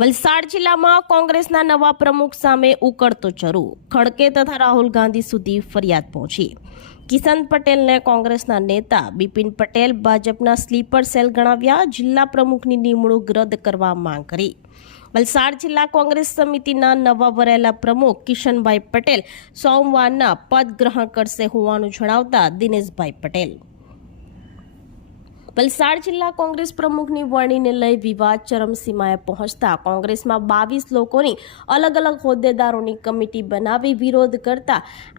વલસાડ જિલ્લામાં કોંગ્રેસના નવા પ્રમુખ સામે ઉકળતો ચરુ. ખડકે તથા રાહુલ ગાંધી સુધી ફરિયાદ પહોંચી. કિશન પટેલને કોંગ્રેસના નેતા બિપિન પટેલ ભાજપના સ્લીપર સેલ ગણાવ્યા, જિલ્લા પ્રમુખની નિમણૂક રદ કરવા માંગ કરી. વલસાડ જિલ્લા કોંગ્રેસ સમિતિના નવા વરેલા પ્રમુખ કિશનભાઈ પટેલ સોમવારના પદ ગ્રહણ કરશે હોવાનું જણાવતા દિનેશભાઈ પટેલ વલસાડ જિલ્લા કોંગ્રેસ પ્રમુખની વરણીને લઈ વિવાદ ચરમસીમાએ પહોંચતા કોંગ્રેસમાં બાવીસ લોકોની અલગ અલગ હોદ્દેદારોની કમિટી બનાવી વિરોધ કરતા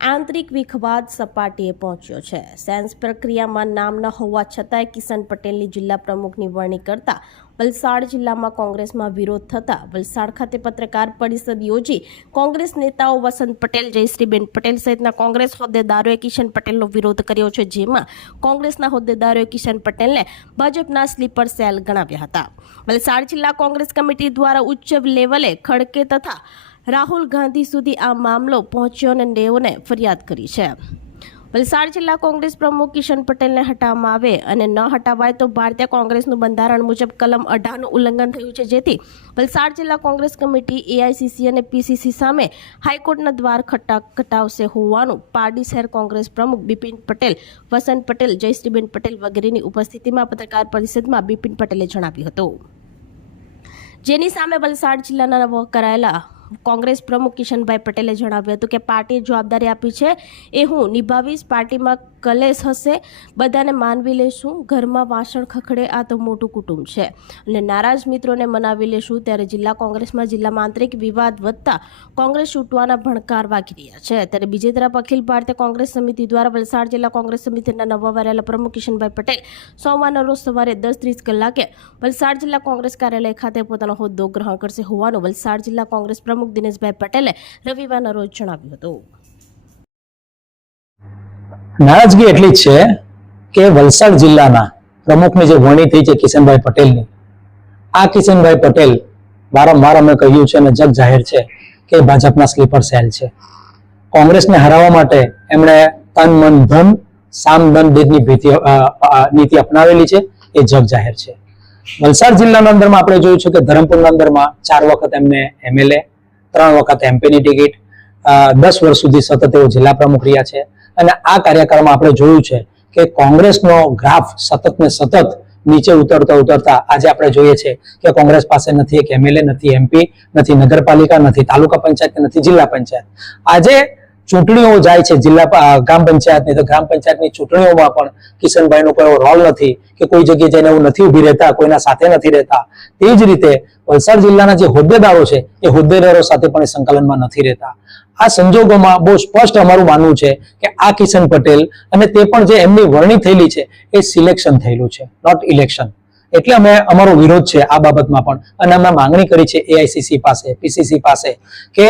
આંતરિક વિખવાદ સપાટીએ પહોંચ્યો છે. સેન્સ પ્રક્રિયામાં નામ ન હોવા છતાંય કિશન પટેલની જિલ્લા પ્રમુખની વરણી કરતા વલસાડ જિલ્લામાં કોંગ્રેસમાં વિરોધ થતા વલસાડ ખાતે પત્રકાર પરિષદ યોજી કોંગ્રેસ નેતાઓ વસંત પટેલ, જયશ્રીબેન પટેલ સહિતના કોંગ્રેસ હોદ્દેદારોએ કિશન પટેલનો વિરોધ કર્યો છે, જેમાં કોંગ્રેસના હોદ્દેદારોએ કિશન પટેલને ભાજપના સ્લીપર સેલ ગણાવ્યા હતા. વલસાડ જિલ્લા કોંગ્રેસ કમિટી દ્વારા ઉચ્ચ લેવલે ખડકે તથા રાહુલ ગાંધી સુધી આ મામલો પહોંચ્યો અને નેઓને ફરિયાદ કરી છે. વલસાડ જિલ્લા કોંગ્રેસ પ્રમુખ કિશન પટેલને હટાવવામાં આવે અને ન હટાવાય તો ભારતીય કોંગ્રેસનું બંધારણ મુજબ કલમ અઢારનું ઉલ્લંઘન થયું છે. જેથી વલસાડ જિલ્લા કોંગ્રેસ કમિટી એઆઈસીસી અને પીસીસી સામે હાઈકોર્ટના દ્વાર ખટા ખટાવશે હોવાનું પારડી શહેર કોંગ્રેસ પ્રમુખ બિપિન પટેલ, વસંત પટેલ, જયશ્રીબેન પટેલ વગેરેની ઉપસ્થિતિમાં પત્રકાર પરિષદમાં બિપિન પટેલે જણાવ્યું હતું. જેની સામે વલસાડ જિલ્લાના કરાયેલા કોંગ્રેસ પ્રમુખ કિશનભાઈ પટેલે જણાવ્યું હતું કે પાર્ટીએ જવાબદારી આપી છે. એ હું નિભાવીશ. પાર્ટીમાં કલેશ હશે, બધાને માનવી લેશું. ઘરમાં વાસણ ખખડે, આ તો મોટું કુટુંબ છે. અને નારાજ મિત્રોને મનાવી લેશું ત્યારે જિલ્લા કોંગ્રેસમાં જિલ્લામાં આંતરિક વિવાદ વધતા કોંગ્રેસ છૂટવાના ભણકાર વાગી રહ્યા છે. ત્યારે બીજી તરફ અખિલ ભારતીય કોંગ્રેસ સમિતિ દ્વારા વલસાડ જિલ્લા કોંગ્રેસ સમિતિના નવા વારેલા પ્રમુખ કિશનભાઈ પટેલ સોમવારના રોજ સવારે દસ ત્રીસ કલાકે વલસાડ જિલ્લા કોંગ્રેસ કાર્યાલય ખાતે પોતાનો હોદ્દો ગ્રહણ કરશે હોવાનું વલસાડ જિલ્લા કોંગ્રેસ પ્રમુખ દિનેશભાઈ પટેલે રવિવારના રોજ જણાવ્યું હતું. નારાજગી એટલી જ છે કે વલસાડ જિલ્લાના પ્રમુખની જે વરણી થઈ છે કિશનભાઈ પટેલની, આ કિશનભાઈ પટેલ વારંવાર અમે કહ્યું છે અને જગ જાહેર છે કે ભાજપના સ્લીપર સેલ છે. કોંગ્રેસને હરાવવા માટે એમણે તન, મન, ધન, સામ દન દેદની ભીતિ નીતિ અપનાવેલી છે, એ જગ જાહેર છે. વલસાડ જિલ્લાના અંદરમાં આપણે જોયું છે કે ધરમપુરના અંદરમાં ચાર વખત એમને એમએલએ ત્રણ વખત એમપીની ટિકિટ દસ વર્ષ સુધી સતત એવો જિલ્લા પ્રમુખ રહ્યા છે. અને આ કાર્યક્રમમાં આપણે જોયું છે કે કોંગ્રેસનો ગ્રાફ સતત ને સતત નીચે ઉતરતા ઉતરતા આજે આપણે જોઈએ છે કે કોંગ્રેસ પાસે નથી એક એમએલએ, નથી એમપી, નથી નગરપાલિકા, નથી તાલુકા પંચાયત, નથી જિલ્લા પંચાયત. આજે ચૂંટણીઓ જાય છે જિલ્લા ગ્રામ પંચાયતની, તો ગ્રામ પંચાયતની ચૂંટણીઓમાં પણ કિશનભાઈનો કોઈ રોલ નથી કે કોઈ જગ્યાએ જઈને એવું નથી ઊભી રહેતા, કોઈના સાથે નથી રહેતા. તે જ રીતે વલસાડ જિલ્લાના જે હોદ્દેદારો છે, એ હોદ્દેદારો સાથે પણ સંકલનમાં નથી રહેતા. આ સંજોગોમાં બહુ સ્પષ્ટ અમારું માનવું છે કે આ કિશન પટેલ અને તે પણ જે એમની વરણી થયેલી છે, એ સિલેક્શન થયેલું છે નોટ ઇલેક્શન એટલે અમે, અમારો વિરોધ છે આ બાબતમાં પણ. અને અમે માંગણી કરી છે એઆઈસીસી પાસે પીસીસી પાસે, કે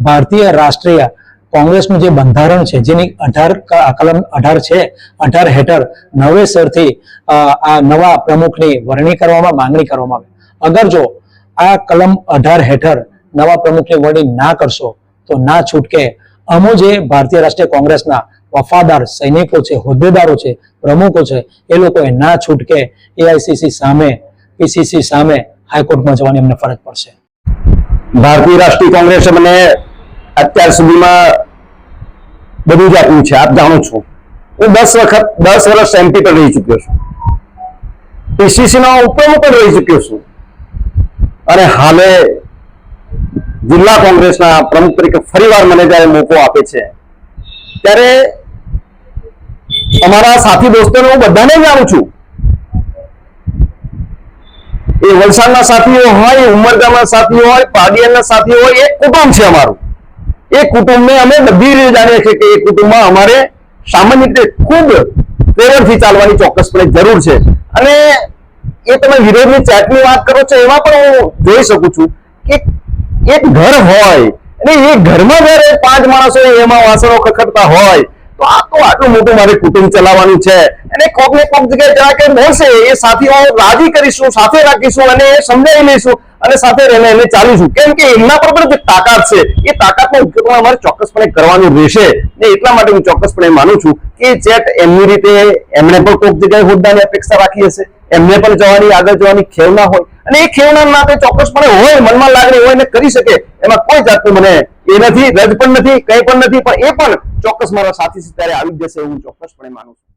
ભારતીય રાષ્ટ્રીય કોંગ્રેસનું જે બંધારણ છે, જેની અઢાર કલમ અઢાર છે, અઢાર હેઠળ નવેસરથી આ નવા પ્રમુખની વરણી કરવામાં, માંગણી કરવામાં આવે. અગર જો આ કલમ અઢાર હેઠળ નવા પ્રમુખની વરણી ના કરશો, તો ના છૂટકે અમો જે ભારતીય રાષ્ટ્રીય કોંગ્રેસના વફાદાર સૈનિકો છે, હોદ્દેદારો છે, પ્રમુખો છે, એ લોકોએ ના છૂટકે એઆઈસીસી સામે, પીસીસી સામે હાઈકોર્ટમાં જવાની એમને ફરજ પડશે. ભારતીય રાષ્ટ્રીય કોંગ્રેસે મને અત્યાર સુધીમાં બધું જ આપ્યું છે, આપ જાણો છો. હું દસ વખત, દસ વર્ષ એમપી પર રહી ચુક્યો છું. પીસીસી નો ઉપપ્રમુખ પણ રહી ચુક્યો છું. અને હાલે જિલ્લા કોંગ્રેસના પ્રમુખ તરીકે ફરીવાર મને જ્યારે મોકો આપે છે, ત્યારે અમારા સાથી દોસ્તોને હું બધાને જાણું છું. એ વલસાડના સાથીઓ હોય, ઉમરગામના સાથીઓ હોય પાડિયાના સાથીઓ હોય એક કુટુંબ છે અમારું. એ કુટુંબને અમે બધી રીતે જાણીએ છીએ કે એ કુટુંબમાં અમારે સામાન્ય રીતે ખૂબ ફેવરથી ચાલવાની ચોક્કસપણે જરૂર છે. અને એ તમે વિરોધની ચેટની વાત કરો છો, એમાં પણ હું જોઈ શકું છું કે એક ઘર હોય અને એ ઘરમાં જયારે પાંચ માણસો એમાં વાસણો ખખડતા હોય, તો આ તો આટલું મોટું મારે કુટુંબ ચલાવવાનું છે. અને કોક ને કોક જગ્યાએ જરા કે મળશે, એ સાથીઓ રાજી કરીશું, સાથે રાખીશું અને એ સમજાવી લઈશું. અને સાથે રહીને એને ચાલીશું. કેમ કે એમના પર પણ જે તાકાત છે, એ તાકાતનો ઉપયોગ પણ અમારે ચોક્કસપણે કરવાનું રહેશે. ને એટલા માટે હું ચોક્કસપણે માનું છું કે ચેટ એમની રીતે એમણે પણ કોઈક જગ્યાએ હોદ્દાની અપેક્ષા રાખી હશે. એમને પણ જવાની, આગળ જવાની ખેવના હોય. અને એ ખેવના માટે ચોક્કસપણે હોય, મનમાં લાગણી હોય ને કરી શકે. એમાં કોઈ જાતનું મને એ નથી, રજ પણ નથી, કંઈ પણ નથી, પણ એ પણ ચોક્કસ મારા સાથી છે, ત્યારે આવી જશે હું ચોક્કસપણે માનું છું.